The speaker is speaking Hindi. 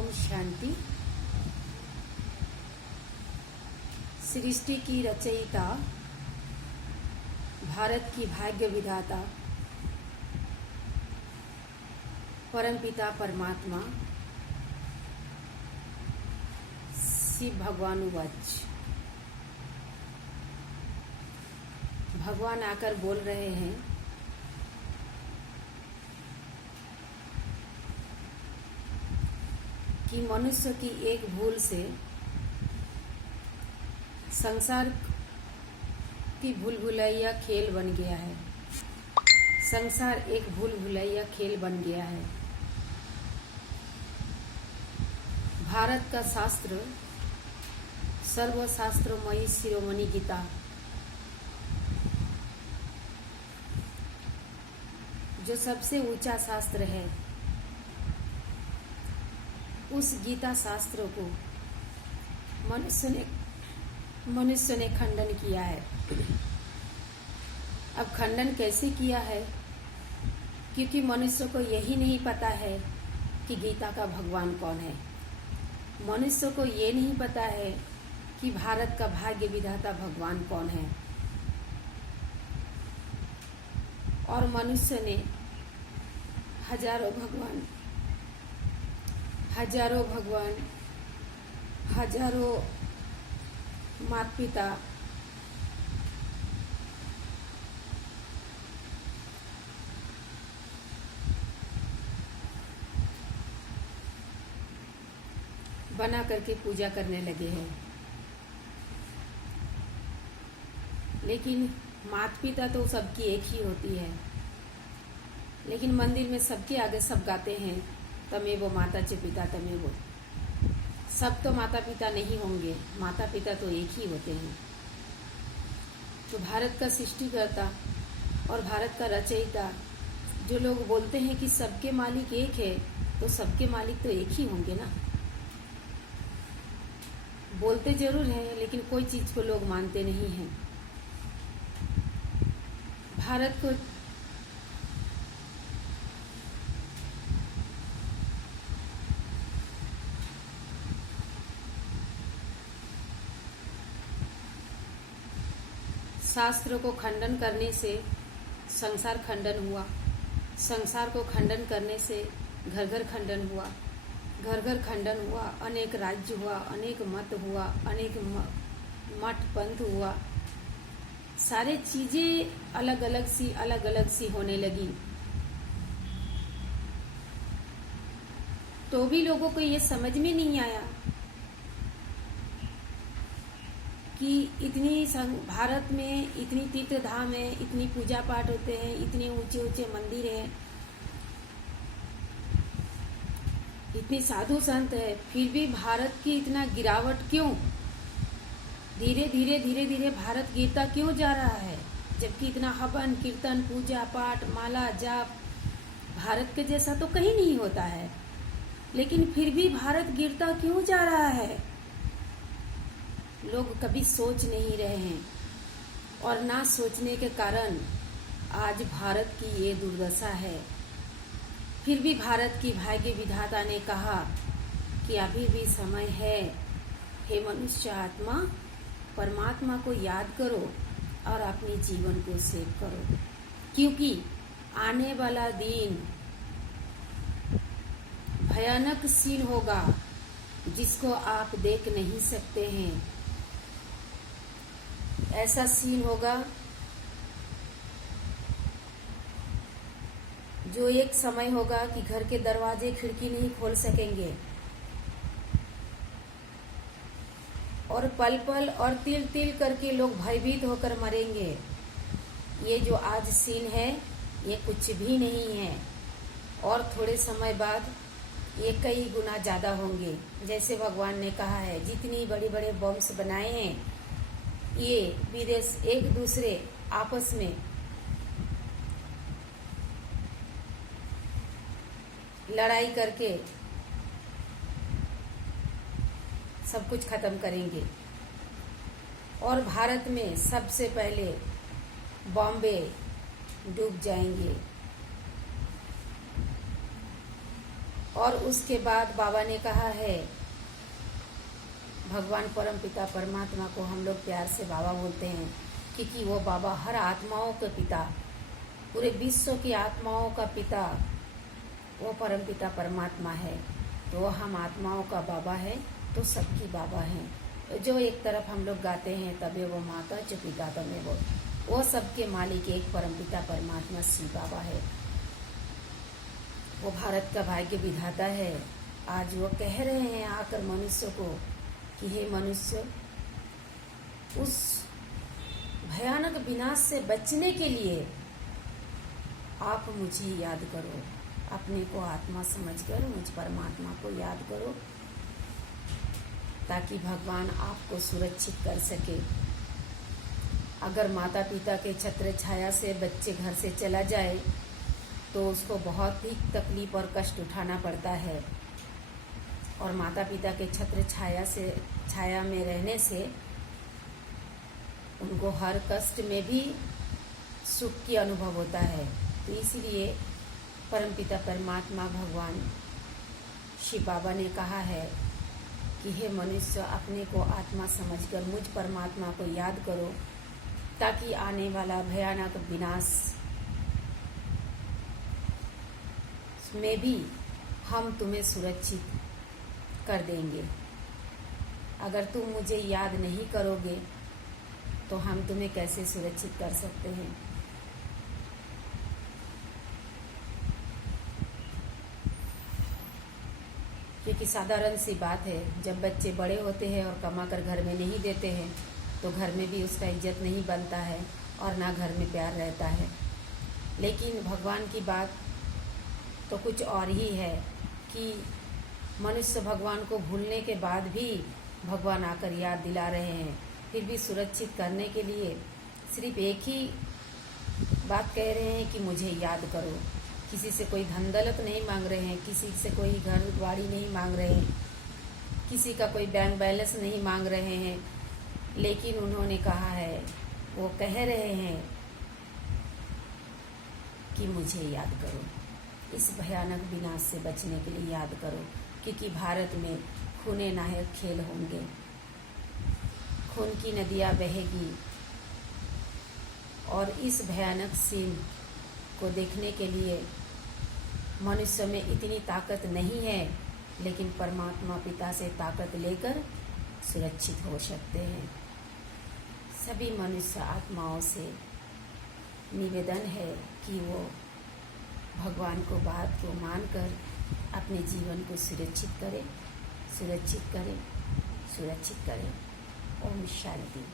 ओम शांति। सृष्टि की रचयिता, भारत की भाग्य विधाता, परमपिता परमात्मा शिव भगवान उवाच। भगवान आकर बोल रहे हैं कि मनुष्य की एक भूल से संसार की भूल भुलैया खेल बन गया है। संसार एक भूल भुलैया खेल बन गया है। भारत का शास्त्र, सर्वशास्त्रमयी शिरोमणि गीता, जो सबसे ऊंचा शास्त्र है, उस गीता शास्त्र को मनुष्य ने खंडन किया है। अब खंडन कैसे किया है? क्योंकि मनुष्य को यही नहीं पता है कि गीता का भगवान कौन है। मनुष्य को ये नहीं पता है कि भारत का भाग्य विधाता भगवान कौन है। और मनुष्य ने हजारों भगवान, हजारों माता पिता, बना करके पूजा करने लगे हैं। लेकिन माता पिता तो सबकी एक ही होती है। लेकिन मंदिर में सबके आगे सब गाते हैं, तमेव माता च पिता तमेव। सब तो माता पिता नहीं होंगे, माता पिता तो एक ही होते हैं। तो भारत का सृष्टिकर्ता और भारत का रचयिता, जो लोग बोलते हैं कि सबके मालिक एक है, तो सबके मालिक तो एक ही होंगे ना। बोलते जरूर हैं, लेकिन कोई चीज को लोग मानते नहीं हैं। भारत को शास्त्र को खंडन करने से संसार खंडन हुआ। संसार को खंडन करने से घर घर खंडन हुआ। घर घर खंडन हुआ, अनेक राज्य हुआ, अनेक मत हुआ, अनेक मठ पंथ हुआ। सारे चीजें अलग अलग सी होने लगी। तो भी लोगों को ये समझ में नहीं आया कि इतनी भारत में इतनी तीर्थ धाम है, इतनी पूजा पाठ होते हैं, इतने ऊंचे ऊंचे मंदिर हैं, इतनी साधु संत है, फिर भी भारत की इतना गिरावट क्यों? धीरे धीरे भारत गिरता क्यों जा रहा है? जबकि इतना हवन कीर्तन पूजा पाठ माला जाप भारत के जैसा तो कहीं नहीं होता है। लेकिन फिर भी भारत गिरता क्यों जा रहा है? लोग कभी सोच नहीं रहे हैं, और ना सोचने के कारण आज भारत की ये दुर्दशा है। फिर भी भारत की भाग्य विधाता ने कहा कि अभी भी समय है, हे मनुष्य आत्मा, परमात्मा को याद करो और अपने जीवन को सेव करो। क्योंकि आने वाला दिन भयानक सीन होगा, जिसको आप देख नहीं सकते हैं। ऐसा सीन होगा जो एक समय होगा कि घर के दरवाजे खिड़की नहीं खोल सकेंगे, और पल पल और तिल तिल करके लोग भयभीत होकर मरेंगे। ये जो आज सीन है, ये कुछ भी नहीं है, और थोड़े समय बाद ये कई गुना ज्यादा होंगे। जैसे भगवान ने कहा है, जितनी बड़े बड़े बम्स बनाए हैं, ये विदेश एक दूसरे आपस में लड़ाई करके सब कुछ खत्म करेंगे। और भारत में सबसे पहले बॉम्बे डूब जाएंगे। और उसके बाद बाबा ने कहा है, भगवान परम पिता परमात्मा को हम लोग प्यार से बाबा बोलते हैं, क्योंकि वो बाबा हर आत्माओं के पिता, पूरे विश्व की आत्माओं का पिता वो परम पिता परमात्मा है। तो हम आत्माओं का बाबा है, तो सबकी बाबा है। जो एक तरफ हम लोग गाते हैं, तबे वो माता जो पिता तमे वो सबके मालिक एक परम पिता परमात्मा श्री बाबा है। वो भारत का भाग्य विधाता है। आज वो कह रहे हैं आकर मनुष्य को कि हे मनुष्य, उस भयानक विनाश से बचने के लिए आप मुझे याद करो, अपने को आत्मा समझकर मुझ परमात्मा को याद करो, ताकि भगवान आपको सुरक्षित कर सके। अगर माता पिता के छत्र छाया से बच्चे घर से चला जाए तो उसको बहुत ही तकलीफ और कष्ट उठाना पड़ता है, और माता पिता के छत्र छाया में रहने से उनको हर कष्ट में भी सुख की अनुभव होता है। तो इसलिए परमपिता परमात्मा भगवान शिव बाबा ने कहा है कि हे मनुष्य, अपने को आत्मा समझकर मुझ परमात्मा को याद करो, ताकि आने वाला भयानक विनाश में भी हम तुम्हें सुरक्षित कर देंगे। अगर तुम मुझे याद नहीं करोगे तो हम तुम्हें कैसे सुरक्षित कर सकते हैं। क्योंकि साधारण सी बात है, जब बच्चे बड़े होते हैं और कमा कर घर में नहीं देते हैं तो घर में भी उसका इज्जत नहीं बनता है और ना घर में प्यार रहता है। लेकिन भगवान की बात तो कुछ और ही है कि मनुष्य भगवान को भूलने के बाद भी भगवान आकर याद दिला रहे हैं, फिर भी सुरक्षित करने के लिए सिर्फ एक ही बात कह रहे हैं कि मुझे याद करो। किसी से कोई धन दौलत नहीं मांग रहे हैं, किसी से कोई घर गाड़ी नहीं मांग रहे हैं, किसी का कोई बैंक बैलेंस नहीं मांग रहे हैं, लेकिन उन्होंने कहा है, वो कह रहे हैं कि मुझे याद करो, इस भयानक विनाश से बचने के लिए याद करो, क्योंकि भारत में खूने नायक खेल होंगे, खून की नदियाँ बहेगी, और इस भयानक सीन को देखने के लिए मनुष्य में इतनी ताकत नहीं है, लेकिन परमात्मा पिता से ताकत लेकर सुरक्षित हो सकते हैं। सभी मनुष्य आत्माओं से निवेदन है कि वो भगवान को बात को मानकर अपने जीवन को सुरक्षित करें। ओम शांति।